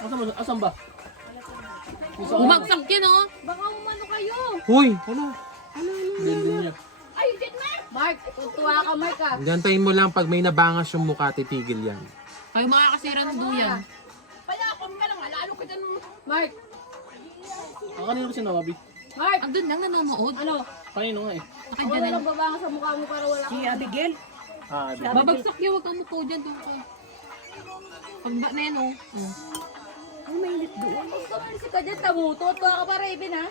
Asan ba? Bumagsak yan oh. Baka umano kayo. Hoy, ano? Building niya. Ay, dyan na. Mark, tutuwa ka, Mark ah. Gantayin mo lang pag may nabangas yung mukha, titigil yan. Kayo makakasira ng duyan. Palakon ka lang, alalo ka dyan. Mark, Kanino kasi nawabi? Mark. Andun lang nanonood. Ano? Kanino nga eh. Nakadyan Wala na. lang babanga sa mukha mo para wala Si ka. Abigail. Babagsak yan, huwag kang muko dyan. Pagba na yan oh. Ang mainit doon. Gusto mo si ka dyan, tamutot. Tuwa ka pa, Raven ha?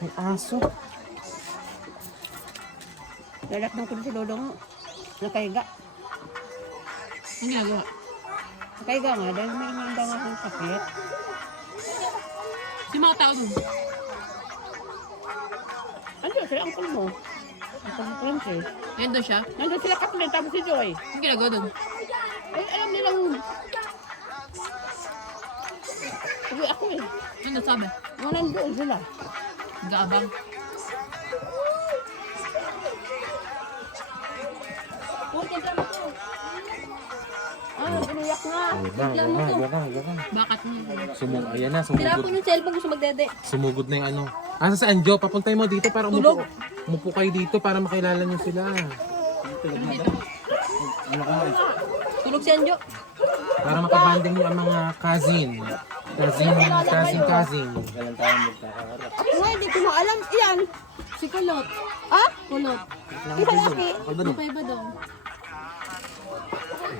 May aso. Lalakdan ko na si Lolo nga. Nakahiga. Ang ginagawa? Nakahiga nga dahil may handa nga akong sakit. Si mga tao dun. Andiyan sila uncle mo. Uncle mo Francis. Ayan doon siya. Nandun sila Kathleen tapos si Joy. Ang ginagawa dun. Eh, alam nilang... Uwi ako eh. Ano sabi? Mga nandoon sila. Gaabang. Biniyak nga. Bakit mo? Ayan na, Tinapon sumugod. yung cellphone, gusto magdede. Sumugod na yung ano. Asa saan, Jo? Papuntay mo dito para umupo. Umupo kayo dito para makilala nyo sila. Tulog si Anjo. Para makabanding nyo ang mga cousin. Cousin. Ako nga, hindi ko na alam. Iyan. Si Kulot. Ha? Kulot. Isa laki. Ano pa iba daw?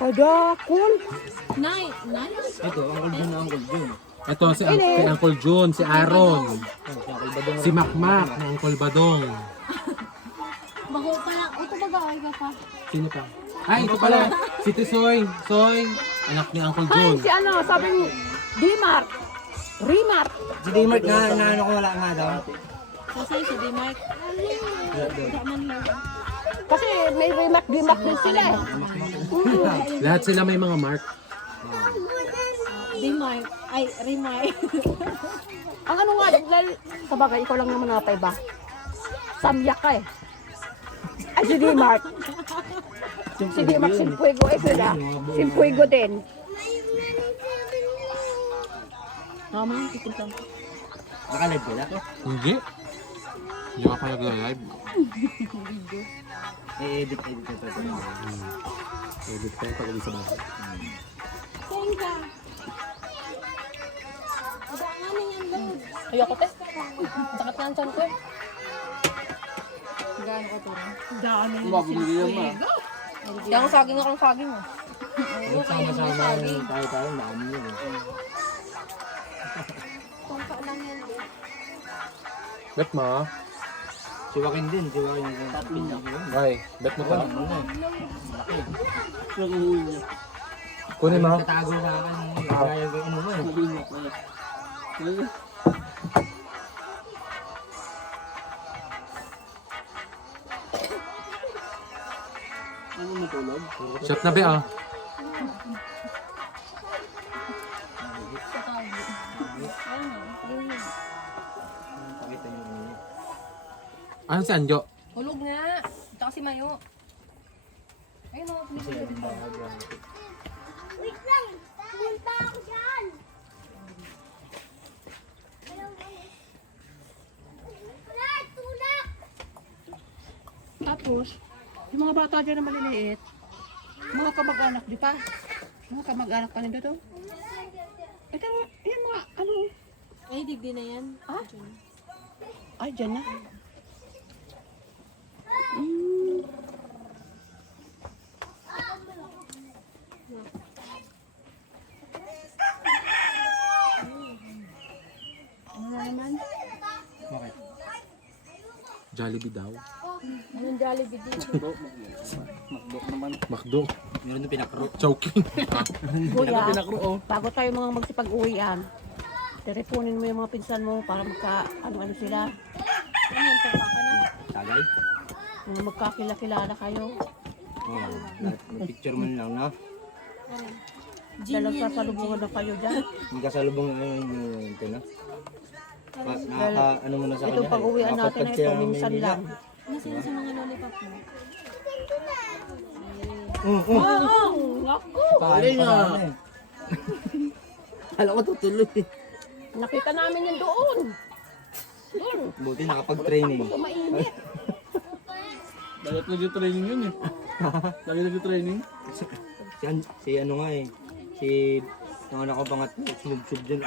Padakon. Nay. Ito si Uncle Jun, si Aaron. Si Makmak, ng Uncle Badong. Baho pa lang. Ito bagay ka pa. Sino pa? Ay, ito pala. Si Tisoy. Soy. Anak ni Uncle Jun. Si ano, sabi mo, Dimar. Rimar. Si Dimart nga, naano ko wala nga daw. Sasay si D-Mark. Kasi may Rimar din sila eh. Lahat sila may mga mark. D-Mark. Ay, Rimay. Ang ano nga, sa bagay, ikaw lang naman natay ba? Samyak ka eh. Ay, si Dimar. Si Dimar, Simpuego eh sila. Simpuego din. Tama, tikuntan ko. Nakalive ka na? Hindi. Hindi ka pa nag-live. Edit na pa. Edit ka pag sa bahay. Ayoko te. Sakit nga ang tiyan ko eh. Gaano ka to? Mabili naman. Kaya ang saging akong saging ah. Sama-sama tayo, dami yun. Bet mo. Si Joaquin din. Ay, bet mo pa. Nakuhuli niya. Kunin mo. Tatago sa akin. Kaya ko ano mo eh. Ano matulog? Shot na be ah. Pakita niyo niya. Ano si Anjo? Hulog nga. Tsaka si Mayo. Ayun o. Wait lang! Pumunta ako dyan! Tulak! Tulak! Tapos, yung mga bata dyan na maliliit, mga kamag-anak, di pa? Mga kamag-anak ka nito to? Ito, yan mga, ano? Ay, digdi na yan. Ah? Ay, dyan na. Bakit? Jollibee daw. Anong Jollibee din? Makdok naman. Makdo. Meron na pinakro. Choking. Kuya, Pinakro oh. bago tayo mga magsipag-uwian, teleponin mo yung mga pinsan mo para ano sila, Tagay? magkakilala kayo. Oh, picture man lang na. Dalang sasalubungan na kayo dyan. Hindi ka salubong ano na. Ano mo na sa kanya. Itong pag-uwian natin na ito, minsan lang. Nasaan sa mga lollipop mo? Naku! Kain pa na eh. Alam ko tutuloy. Nakita namin yun doon. Doon. Buti nakapag-training. Ito mainit. Dagat nag-training yun eh. Dagat nag-training. Si ano nga eh. Si nanganak ko pangatlo. Sinubsub dyan.